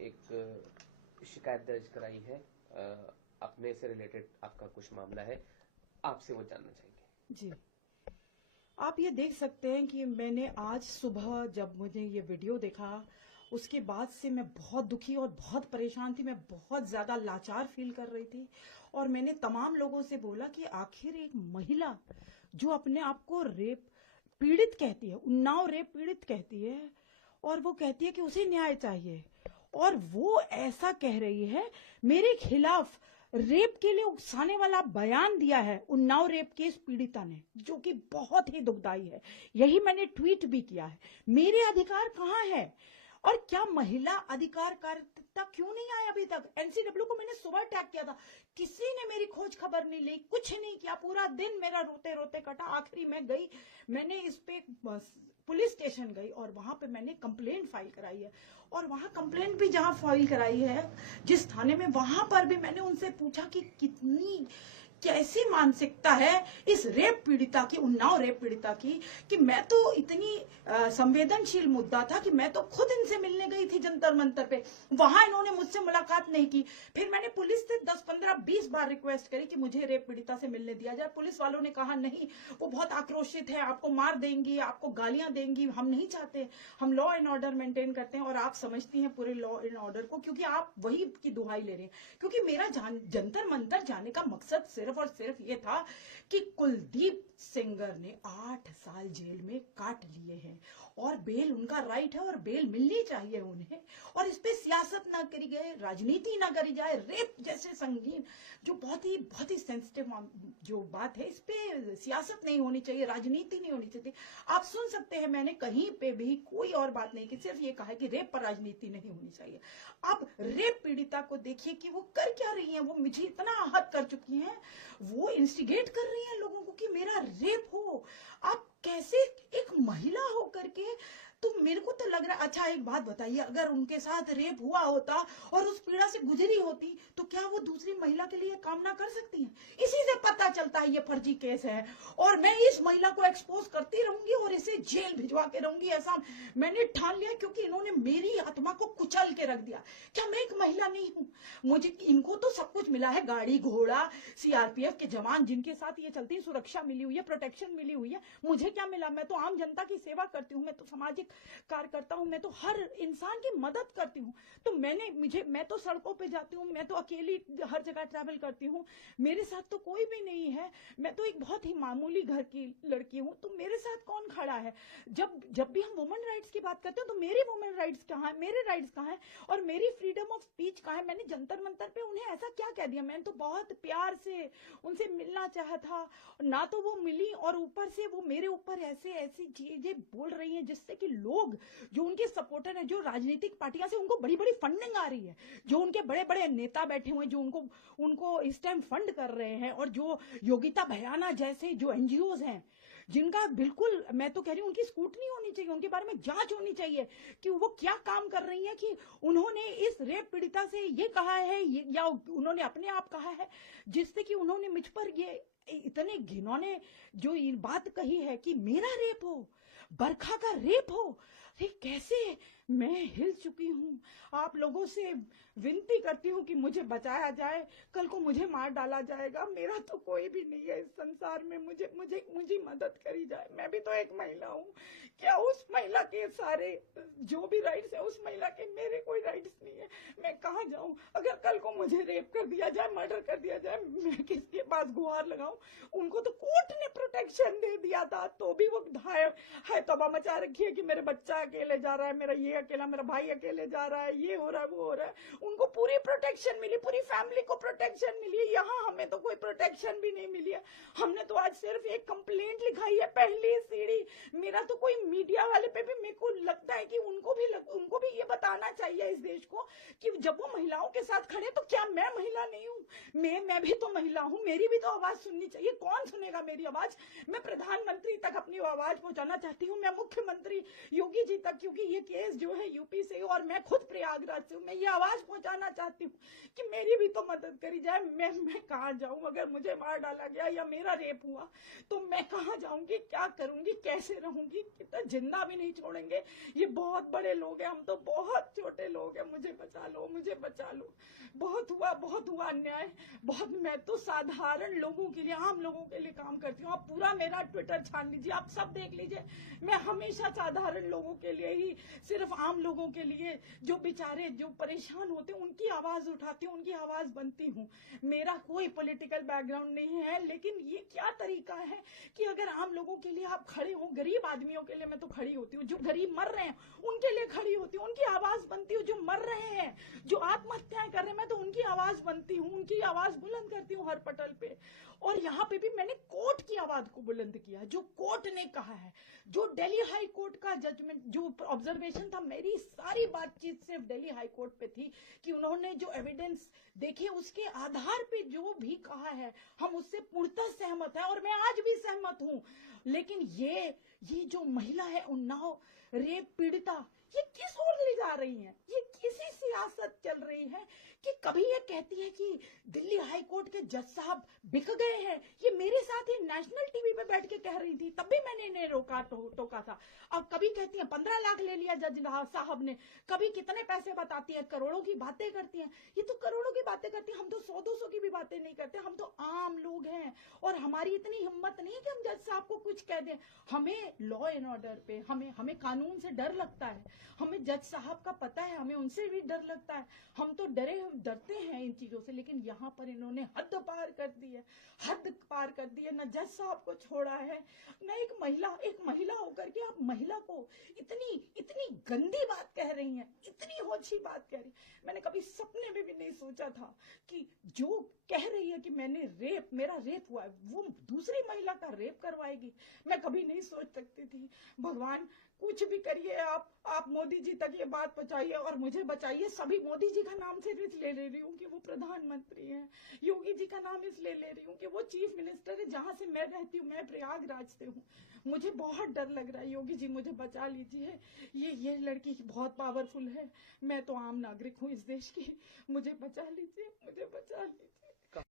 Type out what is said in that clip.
एक शिकायत दर्ज कराई है, अपने से रिलेटेड आपका कुछ मामला है, आपसे वो जानना चाहेंगे। जी, आप ये देख सकते हैं कि मैंने आज सुबह जब मुझे ये वीडियो देखा, उसके बाद से मैं बहुत दुखी और बहुत परेशान थी। मैं बहुत ज्यादा लाचार फील कर रही थी और मैंने तमाम लोगों से बोला कि आखिर एक महिला जो अपने आप को रेप पीड़ित कहती है, उन्नाव रेप पीड़ित कहती है, और वो कहती है कि उसे न्याय चाहिए, और वो ऐसा कह रही है मेरे खिलाफ रेप के लिए उकसाने वाला बयान दिया है उन्नाव रेप केस पीड़िता ने, जो कि बहुत ही दुखदाई है। यही मैंने ट्वीट भी किया है। मेरे अधिकार कहाँ है? और क्या महिला अधिकार कार्यकर्ता क्यों नहीं आए अभी तक? एनसीडब्ल्यू को मैंने सुबह टैग किया था, किसी ने मेरी खोज खबर नहीं ली, कुछ नहीं किया। पूरा दिन मेरा रोते रोते कटा। आखिरी में गई, मैंने इस पे पुलिस स्टेशन गई और वहां पे मैंने कंप्लेंट फाइल कराई है। और वहां कंप्लेंट भी जहां फाइल कराई है, जिस थाने में, वहां पर भी मैंने उनसे पूछा कि कितनी कैसी मानसिकता है इस रेप पीड़िता की, उन्नाव रेप पीड़िता की, कि मैं तो इतनी संवेदनशील मुद्दा था कि मैं तो खुद इनसे मिलने गई थी जंतर मंतर पे, वहां इन्होंने मुझसे मुलाकात नहीं की। फिर मैंने पुलिस से 10, 15, 20 बार रिक्वेस्ट करी कि मुझे रेप पीड़िता से मिलने दिया जाए। पुलिस वालों ने कहा नहीं, वो बहुत आक्रोशित है, आपको मार देंगी, आपको गालियां देंगी, हम नहीं चाहते, हम लॉ एंड ऑर्डर मेंटेन करते हैं। और आप समझती हैं पूरे लॉ एंड ऑर्डर को, क्योंकि आप वही की दुहाई ले रहे हैं। क्योंकि मेरा जंतर मंतर जाने का मकसद सिर्फ और सिर्फ ये था कि कुलदीप सेंगर ने 8 साल जेल में काट लिए हैं और बेल उनका राइट है और बेल मिलनी चाहिए उन्हें। और इस पे सियासत ना करी जाए, राजनीति ना करी जाए। रेप जैसे संगीन, जो बहुत ही सेंसिटिव जो बात है, इस पे सियासत नहीं होनी चाहिए, राजनीति नहीं होनी चाहिए। आप सुन सकते हैं, मैंने कहीं पे भी कोई और बात नहीं की, सिर्फ ये कहा कि रेप पर राजनीति नहीं होनी चाहिए। अब रेप पीड़िता को देखिए कि वो कर क्या रही है। वो मुझे इतना आहत कर चुकी हैं, वो इंस्टिगेट कर रही हैं लोगों को कि मेरा रेप हो। आप कैसे एक महिला हो करके, तो मेरे को तो लग रहा है, अच्छा एक बात बताइए, अगर उनके साथ रेप हुआ होता और उस पीड़ा से गुजरी होती, तो क्या वो दूसरी महिला के लिए कामना कर सकती हैं? इसी से पता चलता है ये फर्जी केस है। और मैं इस महिला को एक्सपोज करती रहूंगी और इसे जेल भिजवा के रहूंगी, ऐसा मैंने ठान लिया। क्योंकि इन्होंने मेरी आत्मा को कुचल के रख दिया। क्या मैं एक महिला नहीं हूं? मुझे, इनको तो सब कुछ मिला है, गाड़ी घोड़ा, सीआरपीएफ के जवान जिनके साथ ये चलती है, सुरक्षा मिली हुई है, प्रोटेक्शन मिली हुई है। मुझे क्या मिला? मैं तो आम जनता की सेवा करती हूँ, मैं तो सामाजिक कार्यकर्ता हूँ, मैं तो हर इंसान की मदद करती हूँ। तो मैं तो सड़कों पे जाती हूँ, मैं तो अकेली हर जगह ट्रैवल करती हूँ, मेरे साथ तो कोई भी नहीं है। मैं तो एक बहुत ही मामूली घर की लड़की हूँ, तो मेरे साथ कौन खड़ा है? जब भी हम वुमेन राइट्स की बात करते हैं, तो मेरी वुमेन राइट्स कहाँ है, मेरे राइट्स कहाँ है, और मेरी फ्रीडम ऑफ स्पीच कहाँ है? मैंने जंतर मंतर पे उन्हें ऐसा क्या कह दिया? मैंने तो बहुत प्यार से उनसे मिलना चाहा था, ना तो वो मिली, और ऊपर से वो मेरे ऊपर ऐसे ऐसी चीजें बोल रही हैं जिससे कि लोग जो उनके सपोर्टर हैं, जो राजनीतिक पार्टियां से उनको बड़ी बड़ी फंडिंग आ रही है, जो उनके बड़े बड़े नेता बैठे हुए हैं, जो उनको इस टाइम फंड कर रहे हैं, और जो योगिता भयाना जैसे जो एनजीओज हैं, जिनका बिल्कुल, मैं तो कह रही हूँ, उनकी स्क्रूटनी होनी चाहिए, उनके बारे में जांच होनी चाहिए कि वो क्या काम कर रही हैं, कि उन्होंने इस रेप पीड़िता से ये कहा है या उन्होंने अपने आप कहा है, जिससे कि उन्होंने मुझ पर ये इतने घिनौने जो ये बात कही है कि मेरा रेप हो, बरखा का रेप हो। अरे कैसे! मैं हिल चुकी हूँ। आप लोगों से विनती करती हूँ कि मुझे बचाया जाए, कल को मुझे मार डाला जाएगा। मेरा तो कोई भी नहीं है इस संसार में, मुझे मदद करी जाए। मैं भी तो एक महिला हूँ। क्या उस महिला के सारे जो भी राइट्स है, उस महिला के मेरे कोई राइट्स नहीं है? मैं कहाँ जाऊँ? अगर कल को मुझे रेप कर दिया जाए, मर्डर कर दिया जाए, मैं किसके पास गुहार लगाऊं? उनको तो कोर्ट ने प्रोटेक्शन दे दिया था, तो भी वो है तबाह मचा रखी है कि मेरे बच्चा अकेले जा रहा है, मेरा ये अकेला, मेरा भाई अकेले जा रहा है, ये हो रहा है, वो हो रहा है। उनको पूरी प्रोटेक्शन मिली, पूरी फैमिली को प्रोटेक्शन मिली। यहाँ हमें तो कोई प्रोटेक्शन भी नहीं मिली है। हमने तो आज सिर्फ एक कंप्लेंट लिखाई है, पहली सीढ़ी। मेरा तो कोई मीडिया वाले पे भी, मेरे को लगता है कि उनको भी ये बताना चाहिए इस देश को कि जब वो महिलाओं के साथ खड़े, तो क्या मैं महिला नहीं हूँ? मैं भी तो महिला हूँ, मेरी भी तो आवाज सुननी चाहिए। कौन सुनेगा मेरी आवाज? मैं प्रधानमंत्री तक अपनी आवाज पहुंचाना चाहती हूँ, मैं मुख्यमंत्री योगी जी तक, क्योंकि ये केस जो है यूपी से और मैं खुद प्रयागराज से हूँ। मैं ये आवाज पहुंचाना चाहती हूँ कि मेरी भी तो मदद करी जाए। मैं कहाँ जाऊं? अगर मुझे मार डाला गया या मेरा रेप हुआ तो मैं कहाँ जाऊंगी? क्या करूंगी? कैसे रहूंगी? कितना जिंदा भी नहीं छोड़ेंगे। ये बहुत बड़े लोग हैं, हम तो बहुत छोटे लोग हो गया, मुझे बचा लो, मुझे बचा लो। बहुत हुआ अन्याय, बहुत। मैं तो साधारण लोगों के लिए, आम लोगों के लिए काम करती हूँ। आप पूरा मेरा ट्विटर छान लीजिए, आप सब देख लीजिए, मैं हमेशा साधारण लोगों के लिए ही, सिर्फ आम लोगों के लिए, जो बेचारे जो परेशान होते हैं उनकी आवाज उठाती हूँ, उनकी आवाज बनती हूँ। मेरा कोई पॉलिटिकल बैकग्राउंड नहीं है, लेकिन ये क्या तरीका है कि अगर आम लोगों के लिए आप खड़े हो, गरीब आदमियों के लिए मैं तो खड़ी होती हूँ, जो गरीब मर रहे हैं उनके लिए खड़ी होती हूँ, उनकी आवाज बनती हूँ। जो मर रहे हैं, जो आत्महत्याएं कर रहे हैं, मैं तो उनकी आवाज बनती हूँ, उनकी आवाज बुलंद करती हूँ हर पटल पे। और यहाँ पे भी मैंने कोर्ट की आवाज को बुलंद किया, जो कोर्ट ने कहा है, जो दिल्ली हाई कोर्ट का जजमेंट, जो ऑब्जर्वेशन था, मेरी सारी बातचीत सिर्फ दिल्ली हाई कोर्ट पे थी कि उन्होंने जो एविडेंस देखे उसके आधार पे जो भी कहा है हम उससे पूर्णतः सहमत है, और मैं आज भी सहमत हूं। लेकिन ये जो महिला है उन्नाव रेप पीड़िता, ये किस ओर ले जा रही है? ये किसी सियासत चल रही है कि कभी ये कहती है कि दिल्ली हाई कोर्ट के जज साहब बिक गए हैं। ये मेरे साथ ही नेशनल टीवी पे बैठ के कह रही थी, तब भी मैंने इन्हें टोका था। अब कभी कहती है 15 लाख ले लिया जज साहब ने, कभी कितने पैसे बताती है, करोड़ों की बातें करती है। ये तो करोड़ों की बातें करती है, हम तो 100-200 की भी बातें नहीं करते, हम तो आम लोग हैं। और हमारी इतनी हिम्मत नहीं कि हम जज साहब को कुछ कह दें। हमें लॉ एंड ऑर्डर पे, हमें कानून से डर लगता है, हमें जज साहब का पता है, हमें उनसे भी डर लगता है। हम तो डरते हैं इन चीजों से, लेकिन यहाँ पर इन्होंने हद पार कर दी है, हद पार कर दी है। न जज साहब को छोड़ा है, न एक महिला होकर के आप महिला को इतनी गंदी बात कह रही हैं, इतनी ओछी बात कह रही। मैंने कभी सपने में भी नहीं सोचा था कि जो कह रही है कि मेरा रेप हुआ है, वो दूसरी महिला का रेप करवाएगी। मैं कभी नहीं सोच सकती थी। भगवान कुछ भी करिए, आप मोदी जी तक ये बात पहुंचाइए और मुझे बचाइए। सभी मोदी जी का नाम सिर्फ इसलिए ले रही हूँ कि वो प्रधानमंत्री हैं, योगी जी का नाम इसलिए ले रही हूँ कि वो चीफ मिनिस्टर है। जहां से मैं रहती हूँ, मैं प्रयागराज से हूँ, मुझे बहुत डर लग रहा है। योगी जी मुझे बचा लीजिए, ये लड़की बहुत पावरफुल है, मैं तो आम नागरिक हूँ इस देश की, मुझे बचा लीजिए, मुझे बचा लीजिए।